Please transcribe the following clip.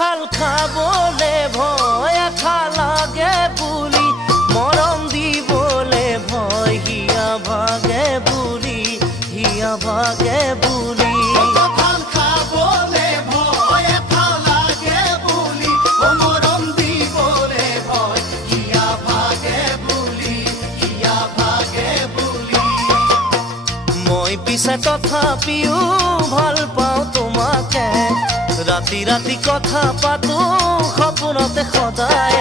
কঁঠাল খাবলে ভয় এঠা লাগে বুলি মৰম দিবলে ভয় হিয়া ভাগে বুলি হিয়া ভাগে বুলি কঁঠাল খাবলে ভয় এঠা লাগে বুলি মৰম দিবলে ভয় হিয়া ভাগে বুলি হিয়া ভাগে বুলি মই পিছে তথাপিও ভাল পাওঁ তোমাকে ৰাতি ৰাতি কথা পাতো সপোনতে সদায়